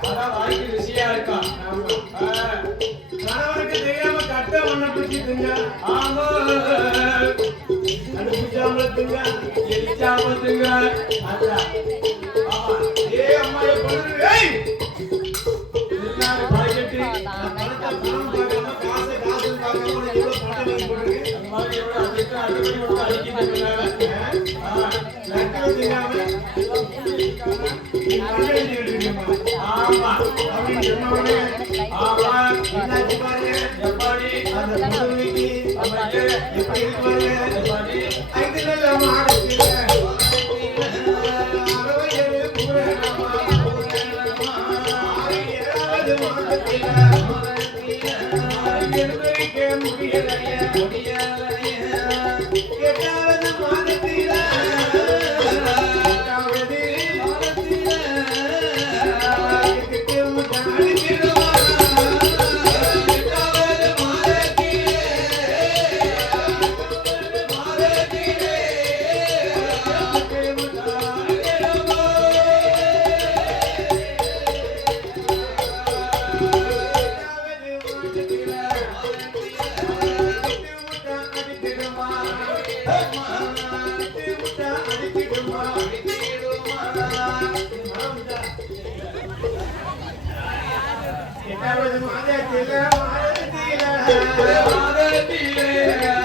அதான் வாய்க்கு ருசியா இருக்கா கணவனுக்கு தெரியாம கட்ட ஆமா அதான் ஏ அம்மா ஏய் எல்லாரும் பாக்கெட்டு பணத்தை பணம் பார்க்காம காசு பார்க்காம எவ்வளவு பணம் போட்டுருக்கு அந்த மாதிரி எவ்வளவு அதுக்கு அடிக்கடி அடிக்கிட்டு ஆமா அப்படின்னு சொன்ன ஆமா என்னாச்சு பாருங்க எப்படி அந்த புதுமைக்கு எப்படி இருக்கு பாருங்க ஐந்து நல்ல மாடத்தில் அறுபது பூரணமா மாதத்தில் மாதத்தில் மாதத்திலே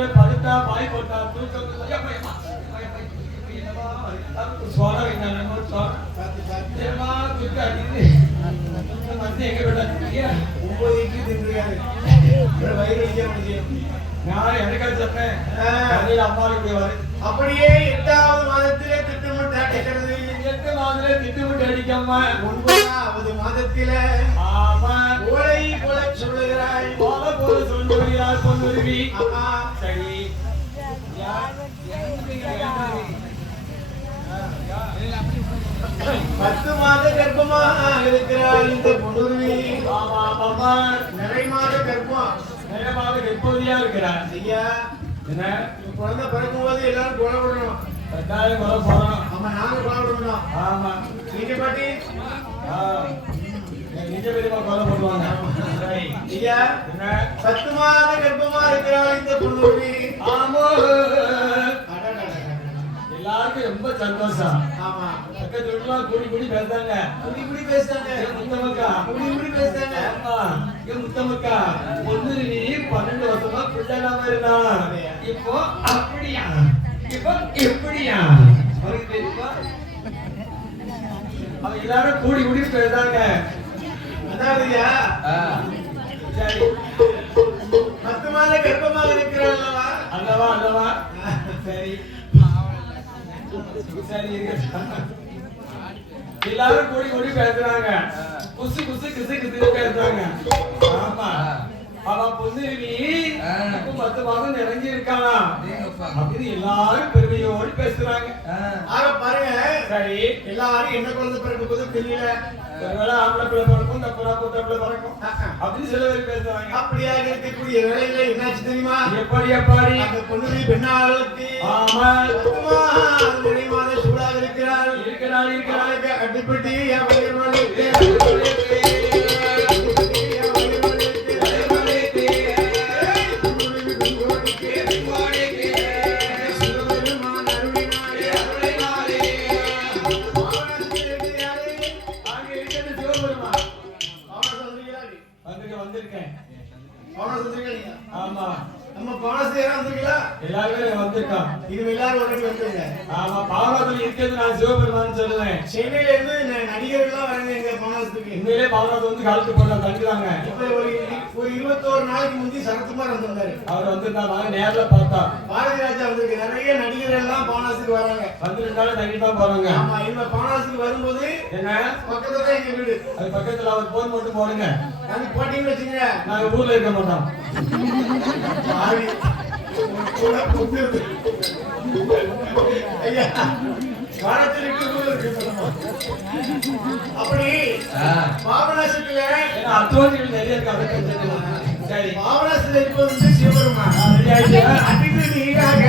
இருக்கபடியில படுத்தா பாய் போட்டா தூக்கம் சோழம் என்ன சோழம் எங்க ஒன்பது இட்லி வயிறு வலிக்க முடியும் நான் சொன்னேன் இப்படிவாரு அப்படியே எட்டாவது மாதத்திலே திட்டமிட்டு எட்டு மாதத்துல திட்டுவிட்டு அடிக்காம. ஒன்பதாவது மாதத்திலே ஓலை போல சொல்லுகிறாய். போல போல சொல்லுகிறார் பொன்னுருவி சரி. பத்து மாத கர்ப்பமாக இருக்கிறாள் இந்த பொண்ணுருவி ஆமா ஆமா நிறை மாத கர்ப்பம். நேரமாக எப்போதியா இருக்கிறார் ஐயா. என்ன? குழந்தை பிறக்கும் போது எல்லாரும் கொலை விடணும் கட்டாயம் வர போறோம். ஆமா நாங்க விடணும் ஆமா. நீங்க பாட்டி? நிஜ பெரியமா கொலை போடுவாங்க சரி. ஐயா என்ன? பத்து மாத கர்ப்பமா இருக்கிறாள் இந்த பொண்ணுருவி ஆமா. அடடடடட. எல்லாருக்கும் ரொம்ப சந்தோஷம் ஆமா பக்கத்து வீட்டுலாம் கூடி கூடி பேசுறாங்க குடி குடி பேசுறாங்க ஏன் முத்தமக்கா குடி குடி பேசுறாங்க ஆமா முத்தமக்கா பொண்ணு நீ பன்னெண்டு வருஷமா பிள்ளை இல்லாம இருந்தான் இப்போ அப்படியா இப்போ எப்படியா தெரியுமா? எல்லாரும் கூடி கூடி பேசுறாங்க. அதாவது ஐயா சரி. பத்து மாத கர்ப்பமாக இருக்கிறாள் அல்லவா அல்லவா? சரி. சரி. எல்லாரும் கூடி கூடி பேசுறாங்க. குசு குசு கிசு கிசு. அவ பொண்ணுருவி இப்ப பத்து மாதம் நிறைஞ்சு இருக்கலாம் அப்படின்னு எல்லாரும் பெருமையோடு பேசுறாங்க. ஆக பாருங்க. சரி. எல்லாரும் என்ன குழந்தை பிறக்கும் போது தெரியல. ஒருவேளை ஆம்பளை பிள்ளை பிறக்கும் தப்புறா பொட்டை பிள்ளை பிறக்கும். அப்படின்னு சில பேர் பேசுறாங்க. அப்படியாக இருக்கக்கூடிய வேலையில என்னாச்சு தெரியுமா? எப்படி எப்படி? அந்த பொண்ணுடைய பெண்ணாளுக்கு ஆமா வானத்தை வந்திருக்கிறீங்க. ஆமா நம்ம பானசேரா வந்திருக்கீங்களா? எல்லாருமே வந்திருக்கான் இது எல்லாரும் ஓடி வந்துருங்க ஆமா பாவனாத்துல இருக்கிறது நான் சிவபெருமான் சொல்லுவேன். சென்னையில இருந்து நடிகர்கள்லாம் வராங்க எங்க பானத்துக்கு உண்மையிலே பாவனாத் வந்து காலத்து போட்டா தங்குறாங்க இப்ப ஒரு ஒரு இருபத்தோரு நாளைக்கு முந்தி சரத்குமார் வந்திருந்தாரு. அவர் வந்து நான் நாங்க நேர்ல பார்த்தா பாரதி ராஜா வந்திருக்கு. நிறைய நடிகர்கள் எல்லாம் பானாசுக்கு வராங்க. வந்து ரெண்டு நாள் தங்கிட்டு போறாங்க. ஆமா இவங்க பானாசுக்கு வரும்போது என்ன? பக்கத்துல தான் எங்க வீடு. அது பக்கத்துல அவர் போன் மட்டும் போடுங்க. அது போட்டீங்கன்னு வச்சுங்க நாங்க ஊர்ல இருக்க மாட்டோம். அப்படி பாபநாசத்துல அத்தோதிகள் நிறைய சரி பாபநாசத்துல இருப்பது சிவபெருமான் அடிக்கடி நீராக